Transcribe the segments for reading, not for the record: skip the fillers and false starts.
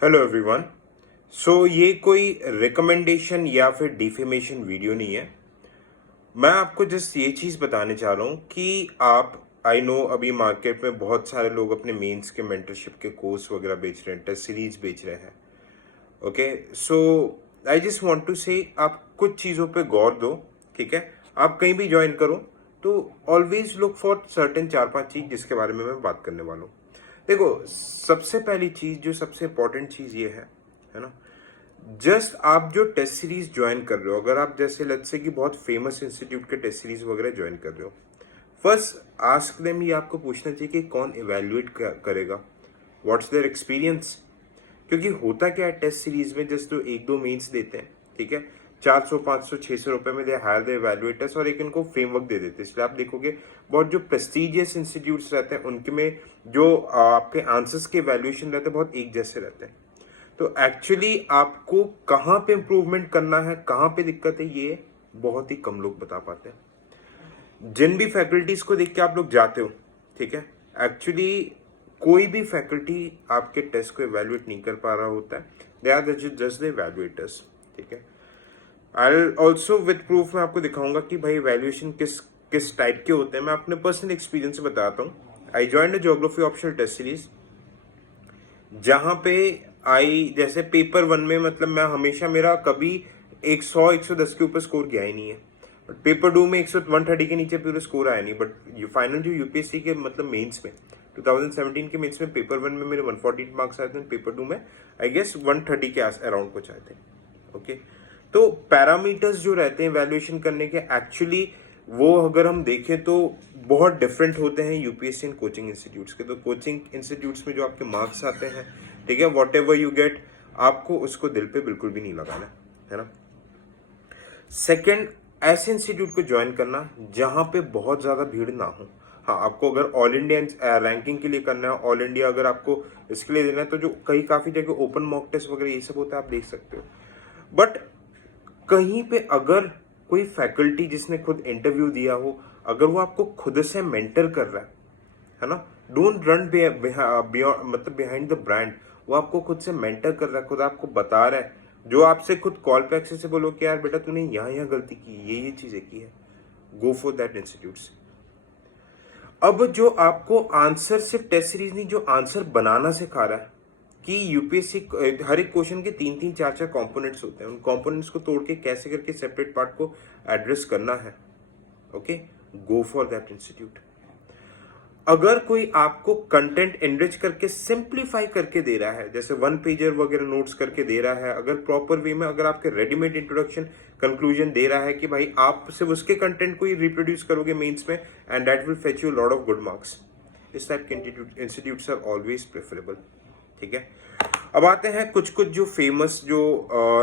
Hello everyone. ये कोई recommendation या फिर डिफेमेशन वीडियो नहीं है। मैं आपको जस्ट ये चीज़ बताने चाह रहा हूँ कि आप आई नो अभी मार्केट में बहुत सारे लोग अपने मेंस के मेंटरशिप के कोर्स वगैरह बेच रहे हैं, टेस्ट सीरीज बेच रहे हैं। Okay, so I just want to say आप कुछ चीज़ों पे गौर दो। ठीक है, आप कहीं भी ज्वाइन करो तो ऑलवेज लुक फॉर सर्टेन 4-5 चीज़ जिसके बारे में मैं बात करने वाला हूँ। देखो, सबसे पहली चीज़ जो सबसे इंपॉर्टेंट चीज़ ये है ना, जस्ट आप जो टेस्ट सीरीज ज्वाइन कर रहे हो, अगर आप जैसे लेट्स से कि बहुत फेमस इंस्टीट्यूट के टेस्ट सीरीज वगैरह ज्वाइन कर रहे हो, फर्स्ट आस्क देम, ये आपको पूछना चाहिए कि कौन इवेल्युएट करेगा, व्हाट्स देयर एक्सपीरियंस। क्योंकि होता क्या है टेस्ट सीरीज में, जस्ट जो एक दो मेंस देते हैं, ठीक है, 400 500 600 रुपए में दे हायर द इवेल्युएटर्स और एक इनको फ्रेमवर्क दे देते हैं। इसलिए आप देखोगे बहुत जो प्रेस्टिजियस इंस्टीट्यूट्स रहते हैं उनके में जो आपके आंसर्स के वैल्यूएशन रहते हैं बहुत एक जैसे रहते हैं। तो एक्चुअली आपको कहाँ पे इम्प्रूवमेंट करना है, कहाँ पे दिक्कत है, ये बहुत ही कम लोग बता पाते हैं। जिन भी फैकल्टीज को देख के आप लोग जाते हो, ठीक है, एक्चुअली कोई भी फैकल्टी आपके टेस्ट को इवेल्युएट नहीं कर पा रहा होता है। They are just the evaluators. ठीक है, आई ऑल्सो विद प्रूफ मैं आपको दिखाऊंगा कि भाई इवेल्युएशन किस किस टाइप के होते हैं। मैं अपने पर्सनल एक्सपीरियंस से बताता हूँ। I joined the geography optional test series, जहाँ पे आई जैसे पेपर 1 में मतलब मैं हमेशा मेरा कभी 100 110 के ऊपर स्कोर गया ही नहीं है। बट पेपर 2 में 130 के नीचे पूरा स्कोर आया नहीं। बट फाइनल जो यूपीएससी के मतलब मेंस में 2017 के मेंस में पेपर 1 में मेरे 140 मार्क्स आए थे, पेपर 2 में आई गेस 130 के अराउंड कुछ आए थे। ओके, तो पैरामीटर्स जो रहते हैं वैल्यूएशन करने के, एक्चुअली वो अगर हम देखें तो बहुत डिफरेंट होते हैं यूपीएससी एंड कोचिंग इंस्टीट्यूट्स के। तो कोचिंग इंस्टीट्यूट्स में जो आपके मार्क्स आते हैं, ठीक है, वॉट एवर यू गेट, आपको उसको दिल पे बिल्कुल भी नहीं लगाना है ना। सेकंड, ऐसे इंस्टीट्यूट को ज्वाइन करना जहां पे बहुत ज्यादा भीड़ ना हो। हाँ, आपको अगर ऑल इंडिया रैंकिंग के लिए करना है, ऑल इंडिया अगर आपको इसके लिए देना है, तो जो कई काफी जगह ओपन मॉक टेस्ट वगैरह ये सब होता है, आप देख सकते हो। बट कहीं पे अगर कोई फैकल्टी जिसने खुद इंटरव्यू दिया हो, अगर वो आपको खुद से मेंटर कर रहा है ना, डोंट रन मतलब बिहाइंड द ब्रांड, वो आपको खुद से मेंटर कर रहा है, खुद आपको बता रहा है, जो आपसे खुद कॉल पे एक्सेस से बोलो कि यार बेटा तूने यहाँ गलती की, ये चीजें की है, गो फॉर दैट इंस्टीट्यूट्स। अब जो आपको आंसर सिर्फ टेस्ट सीरीज नहीं, जो आंसर बनाना सिखा रहा है कि यूपीएससी हर एक क्वेश्चन के 3-3 4-4 कंपोनेंट्स होते हैं, उन कंपोनेंट्स को तोड़ के कैसे करके सेपरेट पार्ट को एड्रेस करना है, okay, go for that institute. अगर कोई आपको कंटेंट एनरिच करके सिंप्लीफाई करके दे रहा है, जैसे 1 पेजर वगैरह नोट्स करके दे रहा है, अगर प्रॉपर वे में अगर आपके रेडीमेड इंट्रोडक्शन कंक्लूजन दे रहा है कि भाई आप सिर्फ उसके कंटेंट को ही रिप्रोड्यूस करोगे मेंस में, and that will fetch you lot of good marks, इस टाइप के इंस्टीट्यूट्स आर ऑलवेज प्रेफरेबल। ठीक है, अब आते हैं कुछ कुछ जो फेमस जो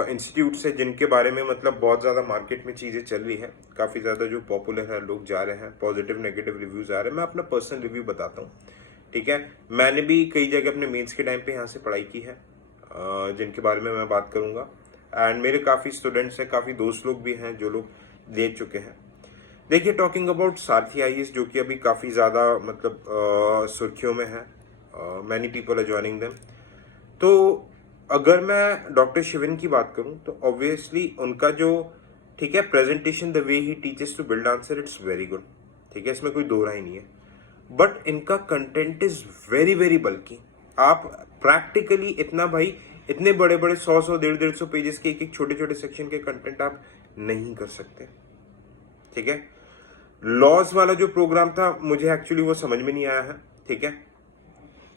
इंस्टीट्यूट्स है जिनके बारे में मतलब बहुत ज़्यादा मार्केट में चीज़ें चल रही है, काफ़ी ज़्यादा जो पॉपुलर है, लोग जा रहे हैं, पॉजिटिव नेगेटिव रिव्यूज आ रहे हैं। मैं अपना पर्सनल रिव्यू बताता हूँ। ठीक है, मैंने भी कई जगह अपने मेंस के टाइम पे यहाँ से पढ़ाई की है, जिनके बारे में मैं बात करूँगा। एंड मेरे काफ़ी स्टूडेंट्स हैं, काफ़ी दोस्त लोग भी हैं जो लोग दे चुके हैं। देखिए, टॉकिंग अबाउट सारथी आईएएस, जो कि अभी काफ़ी ज़्यादा मतलब सुर्खियों में है, many people are joining them. तो अगर मैं डॉक्टर शिवन की बात करूं तो ऑब्वियसली उनका जो, ठीक है, presentation, the way he teaches to build answer, it's very good. ठीक है, इसमें कोई दो राय नहीं है। बट इनका कंटेंट इज वेरी वेरी बल्कि। आप प्रैक्टिकली इतना भाई, इतने बड़े बड़े 100 150 पेजेस के एक एक छोटे छोटे सेक्शन के कंटेंट आप नहीं कर सकते। ठीक है, लॉज वाला जो प्रोग्राम था मुझे एक्चुअली वो समझ में नहीं आया है। ठीक है,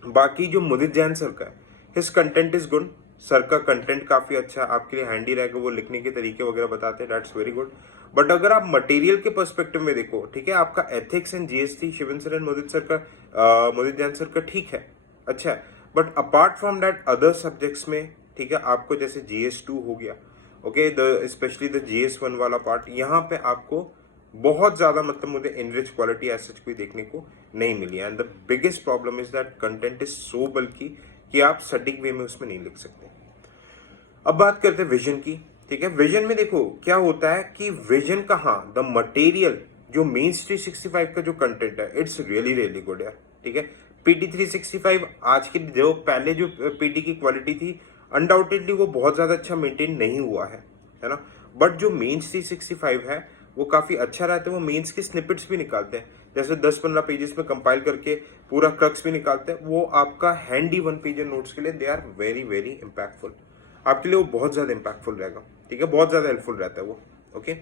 बाकी जो मुदित जैन सर का है, his content is good. Sir का कंटेंट काफी अच्छा, आपके लिए हैंडी रहेगा, वो लिखने के तरीके वगैरह बताते हैं, दैट्स वेरी गुड। बट अगर आप मटेरियल के पर्सपेक्टिव में देखो, ठीक है, आपका ethics and GST Shivan sir and Mudit sir का, मुदित जैन सर का ठीक है, अच्छा है। But apart from that other subjects में, ठीक है, आपको जैसे GS2 हो गया, okay, the specially the GS1 वाला पार्ट, यहाँ पे आपको बहुत ज्यादा मतलब मुझे इनरिच क्वालिटी एज सच कोई देखने को नहीं मिली। And the biggest problem is that content is so बल्कि कि आप सटीक वे में उसमें नहीं लिख सकते। अब बात करते हैं विजन की। ठीक है, विजन में देखो क्या होता है कि विजन का, हाँ, द मटेरियल जो मेंस 365 का जो कंटेंट है, इट्स रियली रियली गुड यार। ठीक है, PT365 आज की जो पहले जो PT की क्वालिटी थी अनडाउटेडली वो बहुत ज़्यादा अच्छा मेंटेन नहीं हुआ है ना। बट जो मेंस 365 है वो काफ़ी अच्छा रहता है। वो मेंस के स्निपेट्स भी निकालते हैं, जैसे 10-15 पेजेस में कंपाइल करके पूरा क्रक्स भी निकालते हैं। वो आपका हैंडी 1 पेजर नोट्स के लिए they are very very impactful. आपके लिए वो बहुत ज़्यादा इम्पैक्टफुल रहेगा, ठीक है, बहुत ज़्यादा हेल्पफुल रहता है वो। ओके,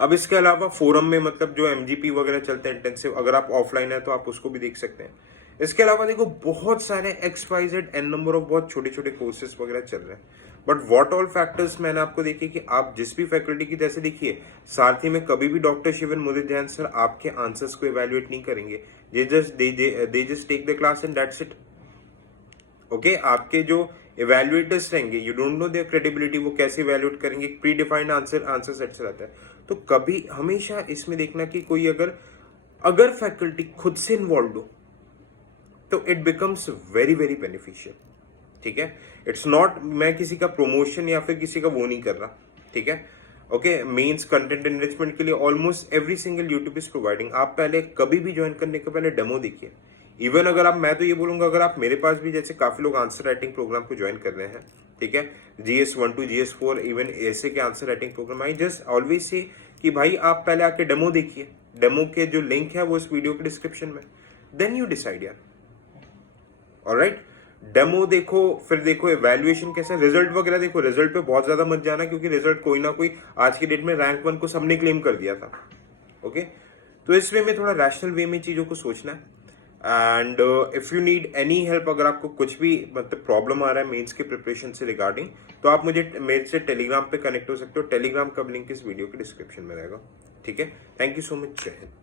अब इसके अलावा फोरम में मतलब जो MGP वगैरह चलते हैं इंटेंसिव, अगर आप ऑफलाइन है तो आप उसको भी देख सकते हैं। इसके अलावा देखो बहुत सारे XYZ N नंबर ऑफ बहुत छोटे छोटे कोर्सेज वगैरह चल रहे हैं। बट व्हाट ऑल फैक्टर्स मैंने आपको देखिए कि आप जिस भी फैकल्टी की, जैसे देखिए सारथी में कभी भी डॉक्टर शिवन मुदित जैन सर आपके आंसर्स को इवेल्युएट नहीं करेंगे। They just take the class and that's it. Okay, आपके जो इवेल्युएटर्स रहेंगे, you don't know their credibility, वो कैसे इवेल्युएट करेंगे, प्री डिफाइंड आंसर सेट से रहता है। तो कभी हमेशा इसमें देखना कि कोई अगर अगर फैकल्टी खुद से इन्वॉल्व हो तो it becomes very very beneficial, ठीक है। इट्स नॉट, मैं किसी का प्रमोशन या फिर किसी का वो नहीं कर रहा, ठीक है। ओके, मेंस कंटेंट एनरिचमेंट के लिए almost every single YouTube is providing. आप पहले कभी भी ज्वाइन करने के पहले डेमो देखिए। इवन अगर आप, मैं तो ये बोलूंगा, अगर आप मेरे पास भी, जैसे काफी लोग आंसर राइटिंग प्रोग्राम को ज्वाइन कर रहे हैं, ठीक है, GS1 to GS4 इवन ऐसे के answer writing programme, I just always say कि भाई आप पहले आके डेमो देखिए। डेमो के जो लिंक है वो इस वीडियो के डिस्क्रिप्शन में, देन यू डिसाइड यार। ऑलराइट, डेमो देखो, फिर देखो इवैल्यूएशन कैसे, रिजल्ट वगैरह देखो। रिजल्ट पे बहुत ज्यादा मत जाना, क्योंकि रिजल्ट कोई ना कोई, आज की डेट में रैंक 1 को सबने क्लेम कर दिया था। ओके, तो इस वे में थोड़ा रैशनल वे में चीजों को सोचना है। And if you need any help, अगर आपको कुछ भी मतलब प्रॉब्लम आ रहा है मेंस के प्रिपरेशन से रिगार्डिंग, तो आप मुझे मेरे से टेलीग्राम पे कनेक्ट हो सकते हो। टेलीग्राम का लिंक इस वीडियो के डिस्क्रिप्शन में रहेगा, ठीक है। थैंक यू सो मच, जय हिंद।